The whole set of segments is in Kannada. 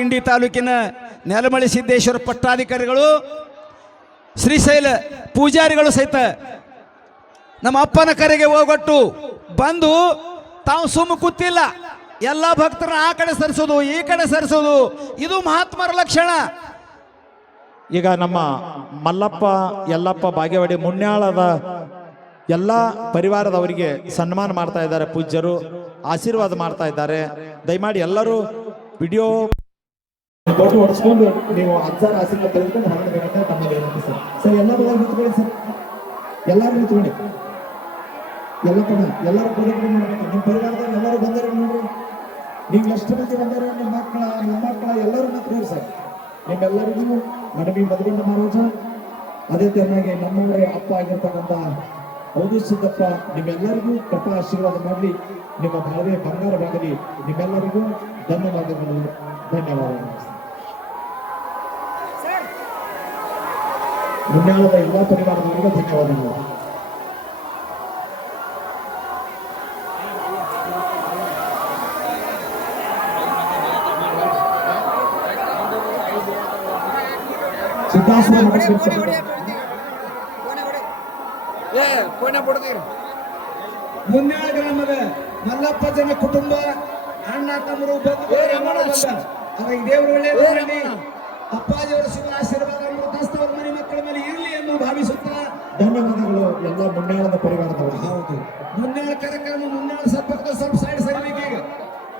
ಇಂಡಿ ತಾಲೂಕಿನ ನೆಲಮಳಿ ಸಿದ್ದೇಶ್ವರ ಪಟ್ಟಾಧಿಕಾರಿಗಳು, ಶ್ರೀಶೈಲ ಪೂಜಾರಿಗಳು ಸಹಿತ ನಮ್ಮ ಅಪ್ಪನ ಕರೆಗೆ ಹೋಗೊಟ್ಟು ಬಂದು ತಾವು ಸುಮ್ಮ ಕೂತಿಲ್ಲ. ಎಲ್ಲ ಭಕ್ತರನ್ನ ಆ ಕಡೆ ಸರಿಸೋದು, ಈ ಕಡೆ ಸರಿಸೋದು, ಇದು ಮಹಾತ್ಮರ ಲಕ್ಷಣ. ಈಗ ನಮ್ಮ ಮಲ್ಲಪ್ಪ, ಯಲ್ಲಪ್ಪ ಬಾಗೇವಾಡಿ ಮುನ್ಯಾಳದ ಎಲ್ಲ ಪರಿವಾರದವರಿಗೆ ಸನ್ಮಾನ ಮಾಡ್ತಾ ಇದ್ದಾರೆ ಪೂಜ್ಯರು, ಆಶೀರ್ವಾದ ಮಾಡ್ತಾ ಇದ್ದಾರೆ. ದಯಮಾಡಿ ಎಲ್ಲರೂ ವಿಡಿಯೋ ದೊಡ್ಡ ಹೊಡ್ಸ್ಕೊಂಡು ನೀವು ಅಜ್ಜಾರ ಆಸನ ತೆಗೆದುಕೊಂಡು ಹೊರಡಬೇಕಂತ ತಮ್ಮಲ್ಲಿ ವಿನಂತಿ ಸರ್. ಸರ್ ಎಲ್ಲರೂ ಹೋಗಿ ನಿಂತ್ಕೊಳ್ಳಿ ಸರ್. ಎಲ್ಲರೂ ನಿಂತ್ಕೊಳ್ಳಿ ಎಲ್ಲ ಕಡೆ. ಎಲ್ಲರೂ ಪರಿಗಣನೆ ಮಾಡಬೇಕು ನಿಮ್ಮ ಪರಿವಾರದವ್ರು ಎಲ್ಲರೂ ಬಂದಾರ ನೋಡ್ರಿ ನೀವು ಎಷ್ಟು ಮಂದಿ ಬಂದಾರ ನಿಮ್ಮ ಮಕ್ಕಳ ನಿಮ್ಮ ಮಕ್ಕಳ ಎಲ್ಲರೂ ನಿಂತ್ಕೊಳ್ಳಿ ಸರ್. ನಿಮ್ಮೆಲ್ಲರಿಗೂ ನಡಮಿ ಮಧುರಿಂದ ಮಹಾರಾಜ. ಅದೇ ತೆರನಾಗಿ ನಮ್ಮವರೇ ಅಪ್ಪ ಆಗಿರ್ತಕ್ಕಂಥ ಹೌದು ಸಿದ್ದಪ್ಪ ನಿಮ್ಮೆಲ್ಲರಿಗೂ ಕೃಪ ಆಶೀರ್ವಾದ ಮಾಡಲಿ. ನಿಮ್ಮ ಬಾಳ್ವೆ ಬಂಗಾರವಾಗಲಿ ನಿಮ್ಮೆಲ್ಲರಿಗೂ ಧನ್ಯವಾದಗಳು. ಧನ್ಯವಾದಗಳು. ಮುನ್ಯಾಳದ ಎಲ್ಲ ಪರಿವಾರದವರಿಗೂ ಧನ್ಯವಾದಗಳು ಸಿದ್ದಾಶ್ರಮ ಮಠಕ್ಕೆ ಮುನ್ಯಾಳ ಗ್ರಾಮದ ಮಲ್ಲಪ್ಪ ಜನ ಕುಟುಂಬ ಅಣ್ಣ ತಮ್ಮರು ಬಂಧು ಅವಾಗ ದೇವರು ಒಳ್ಳೆಯದು ಮಾಡಿ ಅಪ್ಪಾಜಿಯವರ ಶುಭ ಆಶೀರ್ವಾದ ಧನ್ಯವಾದಗಳು ಮುನ್ನಾಳದ ಪರಿವಾರದವರು. ಹೌದು. ಮುನ್ನಾಳ ಕಾರ್ಯಕ್ರಮ ಮುನ್ನಾಳ ಸಂಪರ್ಕ ಸ್ವಲ್ಪ ಸೈಡ್ ಸರಿಬೇಕು ಈಗ.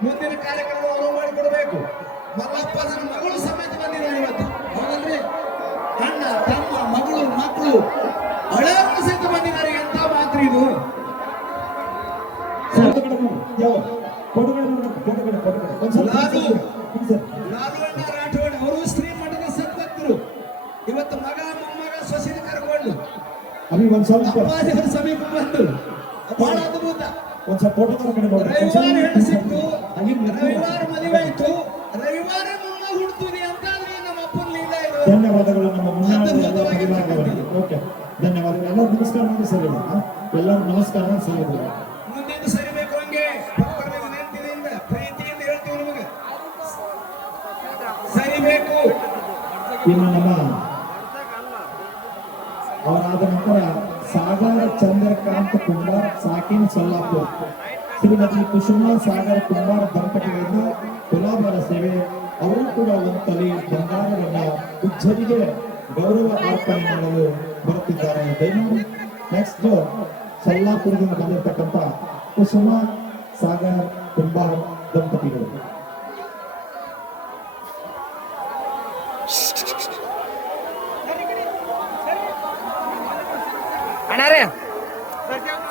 ಮುಂದಿನ ಕಾರ್ಯಕ್ರಮ ಅನುವು ಮಾಡಿಕೊಡಬೇಕು. ಮಲ್ಲಪ್ಪ ನನ್ನ ಮಗಳು ಸಮೇತ ಬಂದಿದ್ದಾರೆ ಇವತ್ತು. ಹೌದಲ್ರಿ? ಅಣ್ಣ ತಮ್ಮ ಮಗಳು ಮಕ್ಕಳು ಹಳೆಯವರು ಸಹಿತ ಬಂದಿದ್ದಾರೆ ಎಂತ ಮಾತ್ರ ಇದು? ಲಾಲು. ಲಾಲು ಅಣ್ಣ ಅಲ್ಲಿ ಒಂದ್ ಸ್ವಲ್ಪ ಸಮೀಪ ಬಂತು ಬಹಳ ಅದ್ಭುತ. ಒಂದ್ ಸ್ವಲ್ಪ ಫೋಟೋ ಕಡೆ ರವಿವಾರ ಹೆಣ್ಣು ಸಿಕ್ತು ರವಿವಾರ ಮದುವೆ ಆಯ್ತು. ರವಿವಾರ ಮುನ್ನ ಅಂತ ನಮ್ಮ ಅಪ್ಪನ ಲೀಲ ಇದು ಧನ್ಯವಾದಗಳು ನಮ್ಮ ಪರಿವಾರದವರಿಗೆ ಓಕೆ. ಧನ್ಯವಾದಗಳು. ಎಲ್ಲರೂ ನಮಸ್ಕಾರ ಮಾಡಿ ಸರಿ ಎಲ್ಲರೂ ನಮಸ್ಕಾರ ಸರಿ ಮುಂದಿನ ಸರಿಬೇಕು ಹಂಗೆ. ಭಕ್ತರ ವಿನಂತಿಯಿಂದ ಪ್ರೀತಿಯಿಂದ ಹೇಳ್ತೀವಿ ನಿಮಗೆ. ಸರಿಬೇಕು. ಇನ್ನು ನಮ್ಮ ಸಾಗರ ಚಂದ್ರಕಾಂತ್ ಕುಮಾರ್ ಸಾಕಿನ್ ಸೊಲ್ಲಾಪುರ್. ಶ್ರೀಮತಿ ಕುಸುಮ ಸಾಗರ್ ಕುಂಬಾರ್ ದಂಪತಿಗಳಿಂದ ಗುಲಾಬರ ಸೇವೆ, ಅವರು ಕೂಡ ಒಂದು ತಲೆ ಬಂಗಾರವನ್ನ ಉಜ್ಜರಿಗೆ ಗೌರವ ಅರ್ಪಣೆ ಮಾಡಲು ಬರುತ್ತಿದ್ದಾರೆ. ದಯಮಾಡಿ ನೆಕ್ಸ್ಟ್ ಸೊಲ್ಲಾಪುರದಿಂದ ಬಂದಿರತಕ್ಕಂಥ ಕುಸುಮ ಸಾಗರ್ ಕುಂಬಾರ್ ದಂಪತಿಗಳು. ಅಣ್ಣಾರೇ.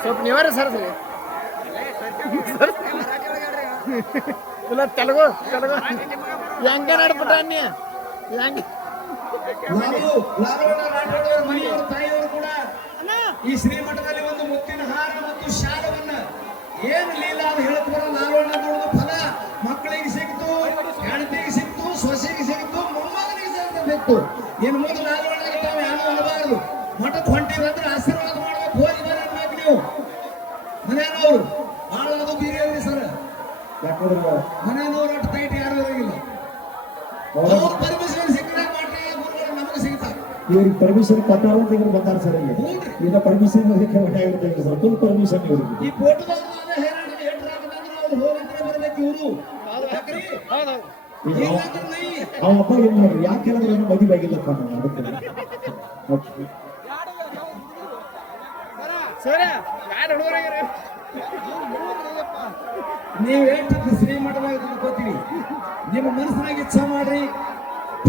ಸ್ವಲ್ಪ ನೀವೇ ಸರ್ಸ್ರಿ. ಇಲ್ಲ ತೆಲುಗು ತೆಲುಗು. ಹೆಂಗ ನಡ್ಬಿಟ್ರ ಅನ್ನಿ ಹೆಂಗ? ಈ ಶ್ರೀಮಠದಲ್ಲಿ ಒಂದು ಮುತ್ತಿನ ಹಾರ ಮತ್ತು ಶಾಲವನ್ನ ಏನು ಲೀಲಾ ಅಂತ ಲಾಲವಣ್ಣ ನೋಡುದು ಫಲ. ಮಕ್ಕಳಿಗೆ ಸಿಕ್ತು ಹೆಂಡತಿಗೆ ಸಿಕ್ತು ಸೊಸೆಗೆ ಸಿಕ್ತು ಮೊಮ್ಮಗನಿಗೆ ಸಿಕ್ತು. ಏನು ಮುಂದೆ ಲಾಲವಣ್ಣಗೆ ತಾವು ಯಾರು ಅನ್ನಬಾರದು ಮಠಕ್ಕೆ ಹೊಂಟಿವಂದ್ರೆ ಆಶೀರ್ವಾದ ಮಾಡ್ಬೇಕು ಹೋಗಿ ಬರ ಅನ್ಬೇಕು ನೀವು ಮನೆಯವರು ಭಾಳ ಅದು ಬೀರಿ ಸರ್ ಯಾಕಂದ್ರೆ ಮನೆಯವರು ಅಷ್ಟು ಟೈಟ್ ಯಾರು ಇರೋಂಗಿಲ್ಲ ಅವರ ಅವ್ರ ಪರ್ಮಿಷನ್ ಸಿಕ್ಕರೆ ಮಾತ್ರ ಗುರುಗಳು ನಮಗೆ ಸಿಗ್ತಾರೆ ಇವ್ರಿಗೆ ಪರ್ಮಿಷನ್ ಕೊಟ್ಟಾರ ಅಂತ ಇವ್ರು ಬಂದಾರ ಸರ್ ಇಲ್ಲಿ. ಈಗ ಪರ್ಮಿಷನ್ ಸರ್. ಫುಲ್ ಪರ್ಮಿಷನ್ ಇವ್ರಿಗೆ. ಈ ಫೋಟೋದಾಗ ಹೇರಾಡಿ ಹೆಂಡ್ರಾಗದಂದ್ರೆ ಅವ್ರು ಹೋಗಂದ್ರೆ ಬರ್ಬೇಕು ಇವರು. ಯಾಕ್ರಿ ಈಗ ಅವ- ಹಬ್ಬ ಏನ್ ನೋಡ್ರಿ ಯಾಕೆ ಹೇಳಿದ್ರೆ ಏನೋ ಮದುವೆ ಆಗಿಲ್ಲಪ್ಪ ನಾನು ಅದಕ್ಕೆ. ಓಕೆ. ಸರಿ ಯಾರು ಹುಡುಗರಾಗ್ಯಾರ ನೀವ್ ಹೇಳ್ತಿದ್ದು ಶ್ರೀಮಠದಾಗ ತಿಳ್ಕೊತೀರಿ ನಿಮ್ಮ ಮನಸ್ಸಿನಾಗ ಇಚ್ಛಾ ಮಾಡ್ರಿ.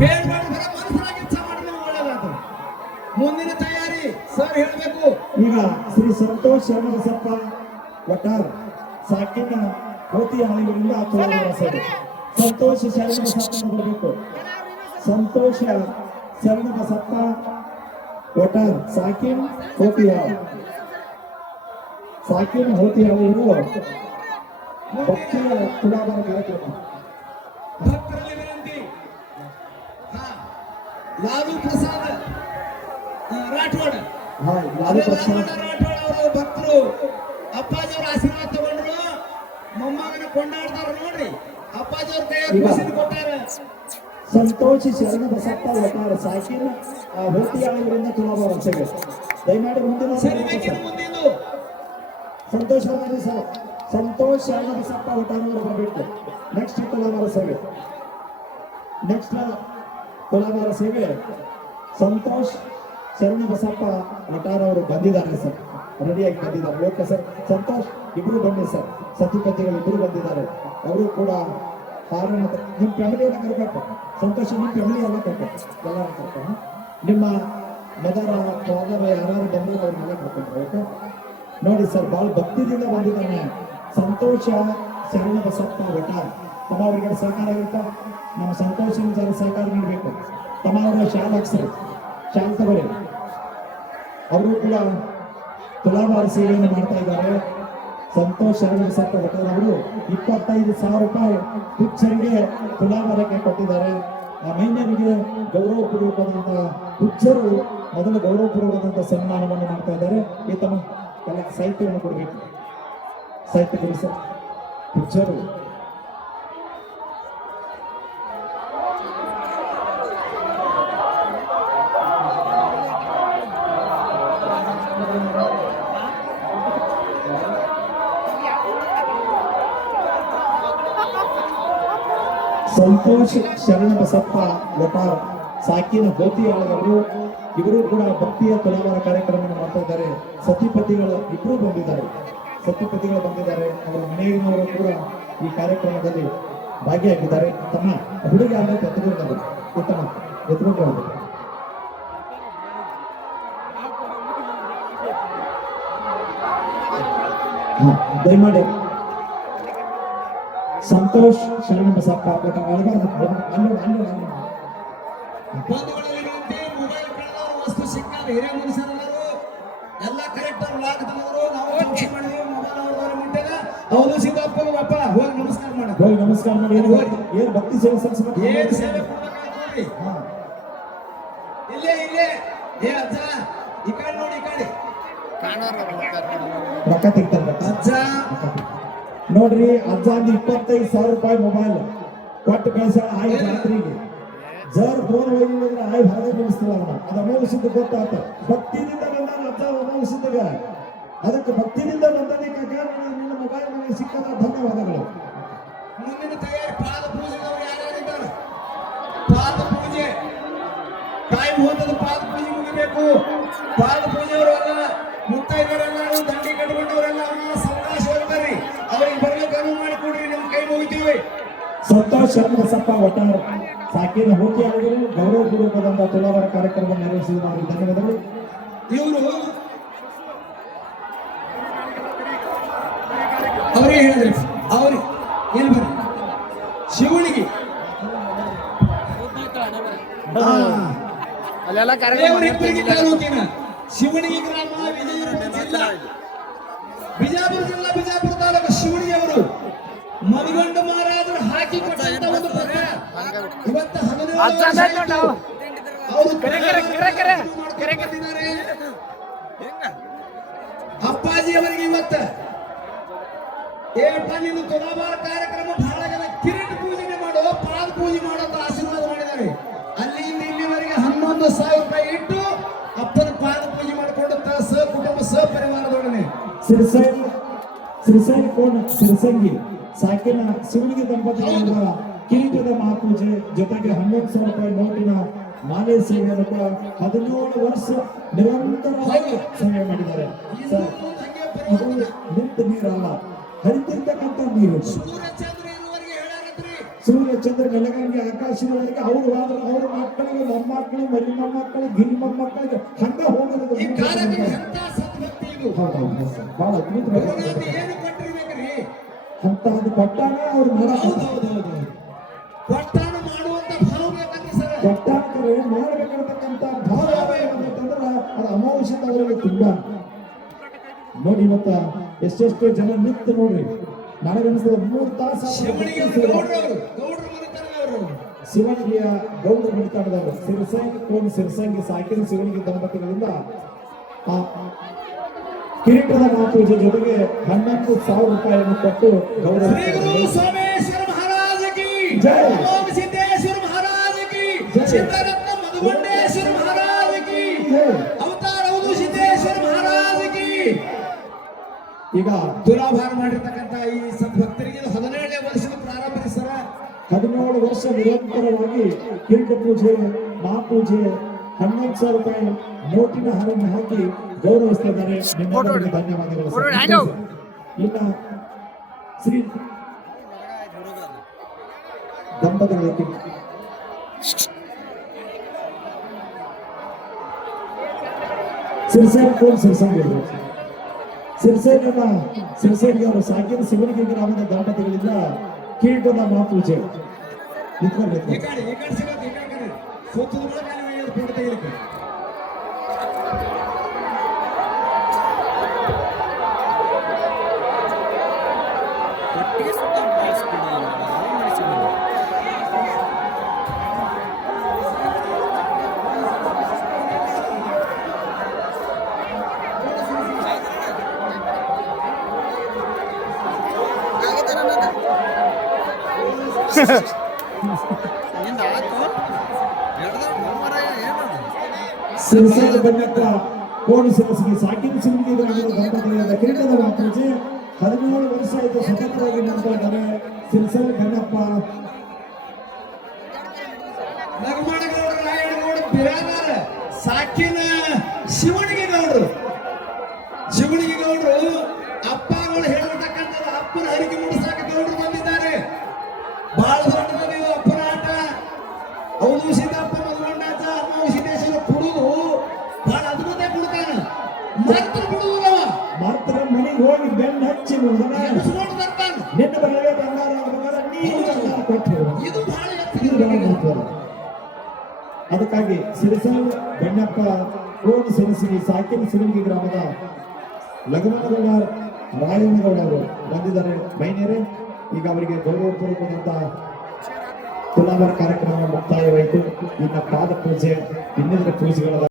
ಬೇಡ ಮನಸ್ಸಿನಾಗ ಇಚ್ಛಾ ಮಾಡ್ರಿ ನಿಮ್ಗೆ ಒಳ್ಳೇದಾತು ಮುಂದಿನ ತಯಾರಿ. ಸರ್ ಹೇಳಬೇಕು. ಈಗ ಶ್ರೀ ಸಂತೋಷ್ ಶರಣಬಸಪ್ಪ ವಟಾರ್ ಸಾಕಿನ ಕೋತಿ ಹಾಳಿಗಳಿಂದ ಸೇವೆ ಸಂತೋಷ ಶರಣಬಸಪ್ಪ ಬರಬೇಕು. ಸಂತೋಷ ಶರಣಬಸಪ್ಪ ವಟಾರ್ ಸಾಕಿನ್ ಹೋತಿಹಾಳ್ ಸಾಕಿನ್ ಹೋತಿ ಅವರು ಭಕ್ತಿಯ ತುಲಾಭಾರ ಕಾರ್ಯಕ್ರಮ. ಭಕ್ತರಲ್ಲಿ ವಿನಂತಿ. ಲಾಲು ಪ್ರಸಾದ್ ಆ, ರಾಠೋಡ್ ರಾಠೋಡ್ ಅವರು ಭಕ್ತರು. ಅಪ್ಪಾಜಿಯವ್ರ ಆಶೀರ್ವಾದ ತಗೊಂಡ್ರು. ಮೊಮ್ಮಗನ ಕೊಂಡಾಡ್ತಾರ ನೋಡ್ರಿ. ಅಪ್ಪಾಜಿಯವ್ರ ಕೈ ಈಗ- ಖುಷಿ ಕೊಟ್ಟಾರ. ಸಂತೋಷಿ ಶರಣ ಬಸಪ್ಪ ಒಟ್ಟಾರ ಸಾಕಿನ ಹೋತಿಯಾಳವರಿಂದ ತುಲಾಭ ವರ್ಷಗೆ ದಯಮಾಡಿ ಮುಂದಿನ ಸರಿ ಬೇಕಿನ ಮುಂದಿದ್ದು. ಸಂತೋಷ್ ಅವರಿಗೆ ಸರ್. ಸಂತೋಷ್ ಶರಣ ಬಸಪ್ಪ ಒಟ್ಟಾರವರು ಬಂದ್ಬಿಟ್ಟು. ನೆಕ್ಸ್ಟ್ ತುಲಾಭಾರ ಸೇವೆ. ನೆಕ್ಸ್ಟ್ ತುಲಾಭಾರ ಸೇವೆ. ಸಂತೋಷ್. ಶರಣ ಬಸಪ್ಪ ಮಠಾರ ಅವರು ಬಂದಿದ್ದಾರೆ ಸರ್. ರೆಡಿಯಾಗಿ ಬಂದಿದ್ದಾರೆ. ಓಕೆ ಸರ್ ಸಂತೋಷ್, ಇಬ್ರು ಬನ್ನಿ ಸರ್ ಸತಿಪತಿಗಳು ಇಬ್ರು ಬಂದಿದ್ದಾರೆ. ಅವರು ಕೂಡ ಹಾರನ ನಿಮ್ಮ ಫ್ಯಾಮಿಲಿಯನ್ನ ಕರ್ಬೇಕು ಸಂತೋಷ ನಿಮ್ಮ ಫ್ಯಾಮಿಲಿ ಎಲ್ಲ ಕರ್ಬೇಕು ಎಲ್ಲರೂ ಕರ್ಕೊಂಡು ನಿಮ್ಮ ಮದರ ಫಾದರ್ ಯಾರು ಬಂದ್ರು ಅವ್ರನ್ನೆಲ್ಲ ಕರ್ಕೊಂಡು ಓಕೆ ನೋಡಿ ಸರ್ ಭಾಳ ಭಕ್ತಿದಿಂದ ಬಂದಿದ್ದಾನೆ ಸಂತೋಷ ಶರಣ ಬಸಪ್ಪ ಒಟ್ಟಾರ ತಮ್ಮ ಅವರಿಗೆ ಸಹಕಾರ ಆಗುತ್ತಾ ನಮ್ಮ ಸಂತೋಷ ಸಹಕಾರ ನೀಡಬೇಕು. ತಮ್ಮ ಅವರ ಶಾಲ್ ಹಾಕ್ಸ್ರಿ. ಶಾಲೆ ಅವರು ಕೂಡ ತುಲಾಭಾರ ಸೇವೆಯನ್ನು ಮಾಡ್ತಾ ಇದ್ದಾರೆ. ಸಂತೋಷ್ ಶರಣ ಒಟ್ಟಾರ ಅವರು ಇಪ್ಪತ್ತೈದು ಸಾವಿರ ರೂಪಾಯಿ ಹುಚ್ಚರಿಗೆ ತುಲಾಭಾರಕ್ಕೆ ಕೊಟ್ಟಿದ್ದಾರೆ. ಆ ಮೈನ್ಯನಿಗೆ ಗೌರವಪೂರ್ವಕವಾದಂತ ಹುಚ್ಚರು ಮೊದಲು ಗೌರವಪೂರ್ವಕವಾದಂತ ಸನ್ಮಾನವನ್ನು ಮಾಡ್ತಾ ಇದ್ದಾರೆ. ಈ ತಮ್ಮ ಸಾಹಿತ್ಯವನ್ನು ಕೊಡಬೇಕು. ಸಾಹಿತ್ಯ ಕೊಡಿ ಸರ್. ಸಂತೋಷ್ ಶರಣ ಬಸಪ್ಪ ಒಟಾರ್ ಸಾಕಿನ ಗೋತಿಯಾಳವರು ಇವರು ಕೂಡ ಭಕ್ತಿಯ ತುಲಾಭಾರ ಕಾರ್ಯಕ್ರಮವನ್ನು ಮಾಡ್ತಾ ಇದ್ದಾರೆ. ಸತಿಪತಿಗಳು ಇಬ್ಬರು ಬಂದಿದ್ದಾರೆ. ಸತಿಪತಿಗಳು ಬಂದಿದ್ದಾರೆ. ಅವರ ಮನೆಯವರು ಕೂಡ ಈ ಕಾರ್ಯಕ್ರಮದಲ್ಲಿ ಭಾಗಿಯಾಗಿದ್ದಾರೆ. ತಮ್ಮ ಹುಡುಗಿ ಆದ ಎತ್ಕೊಂಡು ಉತ್ತಮ. ಎತ್ಕೊಂಡು ದಯಮಾಡಿ. ಸಂತೋಷ್ ಶರಣ ಬಸಪ್ಪ ವಸ್ತು ಸಿಕ್ಕಾರ ಹಿರಿಯ ಎಲ್ಲ ಕರೆಕ್ಟ್ ಆಗಿ ಲಾಕ್ ತಂದವರು ನಾವು ಚೌಕಿ ಮಾಡಿದ್ವಿ ಮೊಬೈಲ್ ಅವ್ರದವ್ರ ಮುಟ್ಟೆನ ಹೌದು ಸಿದ್ದಪ್ಪ ಅಪ್ಪ ಹೋಗಿ ನಮಸ್ಕಾರ ಮಾಡ. ಹೋಗಿ ನಮಸ್ಕಾರ ಮಾಡಿ. ಏನು ಏನು ಭಕ್ತಿ ಸೇವೆ ಸಲ್ಲಿಸ್ಬೇಕು ಏನು ಸೇವೆ. ಇಲ್ಲೇ ಇಲ್ಲೇ. ಏ ಅಜ್ಜ ಈ ಕಡೆ ನೋಡಿ ಈ ಕಡೆ. ರೊಕ್ಕ ತೆಗಿತಾರೆ. ರೊಕ್ಕ. ಅಜ್ಜ ನೋಡ್ರಿ ಅಜ್ಜ ಅಂದ್ ಇಪ್ಪತ್ತೈದು ಸಾವಿರ ರೂಪಾಯಿ ಮೊಬೈಲ್ ಕೊಟ್ಟು ಕಳ್ಸಾಳ ಆಯ್ ಜಾತ್ರೆಗೆ. ಜರ್ ಫೋನ್ ಒಯ್ದಿದ್ರೆ ಆಯ್ ಹೊರಗೆ ನಿಲ್ಲಿಸ್ತಿಲ್ಲ ಅವನ. ಅದು ಅಮೋಘಸಿದ್ದ ಗೊತ್ತಾತ. ಭಕ್ತಿನಿಂದ ಬಂದಾನ ಅಜ್ಜ ಅಮೋಘಸಿದ್ದಾಗ ಅದಕ್ಕೆ ಭಕ್ತಿನಿಂದ ಬಂದದಕ್ಕೆ ನಿನ್ನ ಮೊಬೈಲ್ ನನಗೆ ಸಿಕ್ಕದ ಧನ್ಯವಾದಗಳು. ಮುಂದಿನ ತಯಾರಿ ಪಾದ ಪೂಜೆ ಯಾರ್ಯಾರಿದ್ದಾರೆ ಪಾದ ಪೂಜೆ. ಟೈಮ್ ಹೋದದ ಪಾದ ಪೂಜೆ ಮುಗಿಬೇಕು. ಪಾದ ಸಂತೋಷ್ ಶರ್ಮ ಬಸಪ್ಪ ಒಟ್ಟಾರ ಸಾಕಿನ ಹೋಗಿ ಆಗಿರು ಗೌರವಪೂರ್ವಕವಾದಂತಹ ತುಲಾವರ ಕಾರ್ಯಕ್ರಮ ನೆರವೇರಿಸಿದ್ದಾರೆ ಧನ್ಯವಾದಗಳು. ಇವರು ಅವರೇ ಹೇಳಿದ್ರಿ. ಅವರು ಏನ್ ಬರ್ರಿ ಶಿವನಿಗೆ ತಾಲೂಕಿನ ಶಿವಣಿಗೆ ಗ್ರಾಮ ವಿಜಯಪುರ ಜಿಲ್ಲಾ. ಬಿಜಾಪುರ ಜಿಲ್ಲಾ ಬಿಜಾಪುರ ತಾಲೂಕು ಶಿವಣಿಗೆ ಅವರು ಮನಗಂಡ ಮಹಾರಾಜರು ಅಪ್ಪಾಜಿ ಅವರಿಗೆ ಇವತ್ತ ಏನಪ್ಪ ನೀನು ತುಲಾಭಾರ ಕಾರ್ಯಕ್ರಮ ಬಹಳ ಜನ ಕಿರೀಟ ಪೂಜೆ ಮಾಡೋ ಪಾದ ಪೂಜೆ ಮಾಡೋ ಆಶೀರ್ವಾದ ಮಾಡಿದ್ದಾರೆ ಅಲ್ಲಿಂದ ಇಲ್ಲಿವರೆಗೆ ಹನ್ನೊಂದು ಸಾವಿರ ರೂಪಾಯಿ ಇಟ್ಟು ಅಪ್ಪನ ಪಾದ ಪೂಜೆ ಮಾಡಿಕೊಂಡು ತ ಸ ಕುಟುಂಬ ಸ ಪರಿವಾರದೊಡನೆ ಸಿರಿಸಂಗಿ ಸಿರಿಸಂಗಿ ಕೋಣ ಸಿರಸಂಗಿ ಸಾಕಿನ ಶಿವನಿಗೆ ದಂಪತಿಗಳಿಂದ ಕಿರೀಟದ ಮಹಾಪೂಜೆ ಜೊತೆಗೆ ಹನ್ನೊಂದು ಸಾವಿರ ರೂಪಾಯಿ ನೋಟಿನ ಮಾಲೆ ಸೇವೆ ಕೂಡ ಹದಿನೇಳು ವರ್ಷ ನಿರಂತರ ಸೇವೆ ಮಾಡಿದ್ದಾರೆ. ನಿಂತ ನೀರಲ್ಲ. ಹರಿತಿರ್ತಕ್ಕಂಥ ನೀರು. ಸೂರ್ಯಚಂದ್ರ ಇರುವವರೆಗೆ ಆಕಾಶಗಳಿಗೆ ಅವ್ರು ಆದ್ರೆ ಅವ್ರ ಮಕ್ಕಳಿಗೆ ನಮ್ಮ ಮಕ್ಕಳು ಮರಿ ಮೊಮ್ಮಕ್ಕಳು ಗಿರಿ ಮೊಮ್ಮಕ್ಕಳಿಗೆ ಹಂಗ ಹೋಗೋದು. ಬಹಳ ಕೊಟ್ಟಿರ್ಬೇಕ್ರಿ ಅಂತ ಅದು ಕೊಟ್ಟಾಗ ಅವ್ರು ಒಟ್ಟಾನು ಮಾಡುವಂತ ಭಾವ ಬೇಕಂದ್ರೆ ಸರ್ ಕೊಟ್ಟಾಕರೆ ಮಾಡಬೇಕಿರತಕ್ಕಂತ ಭಾವ ಏನಂತಂದ್ರೆ ಅದು ಅಮಾವಾಸ್ಯದ ಅವರಿಗೆ ತುಂಬಾ. ನೋಡಿ ಇವತ್ತ ಎಷ್ಟೆಷ್ಟು ಜನ ನಿಂತು ನೋಡ್ರಿ ನನಗನ್ಸ್ತದ ಮೂರು ತಾಸು ಶಿವನಿಗೆಯ ಗೌಡ ಮಣಿತಾಣದವರು ಸಿರಸಂಗಿ ಕೋನ್ ಸಿರಸಂಗಿ ಸಾಕಿನ ಶಿವನಿಗೆ ದಂಪತಿಗಳಿಂದ ಆ ಕಿರೀಟದ ಮಾತುಗಳ ಜೊತೆಗೆ ಹನ್ನೊಂದು ಸಾವಿರ ರೂಪಾಯಿಯನ್ನು ಕೊಟ್ಟು ಗೌರವ ಈಗ ತುಲಾಭಾರ ಮಾಡಿರ್ತಕ್ಕಂಥ ಈ ಸದ್ಭಕ್ತರಿಗೆ ಭಕ್ತರಿಗೆ ಹದಿನೇಳನೇ ವರ್ಷದ ಪ್ರಾರಂಭಿಸ್ತಾರ ಸರ. ಹದಿನೇಳು ವರ್ಷ ನಿರಂತರವಾಗಿ ಕಿರೀಟ ಪೂಜೆ ಮಹಾಪೂಜೆ ಹನ್ನೊಂದು ಸಾವಿರ ರೂಪಾಯಿ ನೋಟಿನ ಹಣವನ್ನು ಹಾಕಿ ಗೌರವಿಸ್ತಾ ಇದ್ದಾರೆ ನಿಮ್ಮೆಲ್ಲರಿಗೂ ಧನ್ಯವಾದಗಳು ಇನ್ನ ಶ್ರೀ ದಂಪತಿಗಳಿಗೆ ಸಿರ್ಸೇನ್ ಕೋಲ್ ಸಿರ್ಸೇನ್ ಸಿರ್ಸೇರಿನ ಸಿರ್ಸೇರಿಗೆ ಅವರು ಸಾಕಿದ ಶಿವನಿಗೆ ಗ್ರಾಮದ ದಂಪತಿಗಳಿಂದ ಕೀಟದ ಮಹಾಪೂಜೆ ನಿಂದ ಆತು ಎಡ್ದ ಮರ ಏನು ಸಿರಸೇರ ಬಂದಂತ ಕೋಣಿ ಸಿರಸಿಗೆ ಸಾಕಿನ ಸಿಂಗಿ ಗ್ರಾಮದ ದಂಪತಿಗಳಿಂದ ಕಿರೀಟದ ಮಹಾಪೂಜೆ ಹದಿನೇಳು ವರ್ಷ ಆಯಿತು ಸ್ವತಂತ್ರವಾಗಿ ನಡೆಸ್ತಾ ಇದ್ದಾರೆ ಸಿರಸೇರ ಗಣ್ಣಪ್ಪ ನಗಮಣಗೌಡರು ರಾಯಣಗೌಡರು ಬಿರಾದಾರ ಸಾಕಿನ ಅದಕ್ಕಾಗಿ ಸಿರಸಲ್ ಬೆಣ್ಣಪ್ಪ ಕೋಣಿ ಸಿರಸಿಗೆ ಸಾಕಿನ ಸಿರಂಗಿ ಗ್ರಾಮದ ಲಗಮನಗೌಡ ರಾಯಣ್ಣಗೌಡರು ಬಂದಿದ್ದಾರೆ. ಮೈನೇರೆ ಈಗ ಅವರಿಗೆ ಗೌರವಪೂರ್ವಕವಾದಂತ ತುಲಾಭಾರ ಕಾರ್ಯಕ್ರಮ ಮುಕ್ತಾಯವಾಯಿತು. ಇನ್ನ ಪಾದ ಪೂಜೆ ಇನ್ನಿತರ ಪೂಜೆಗಳ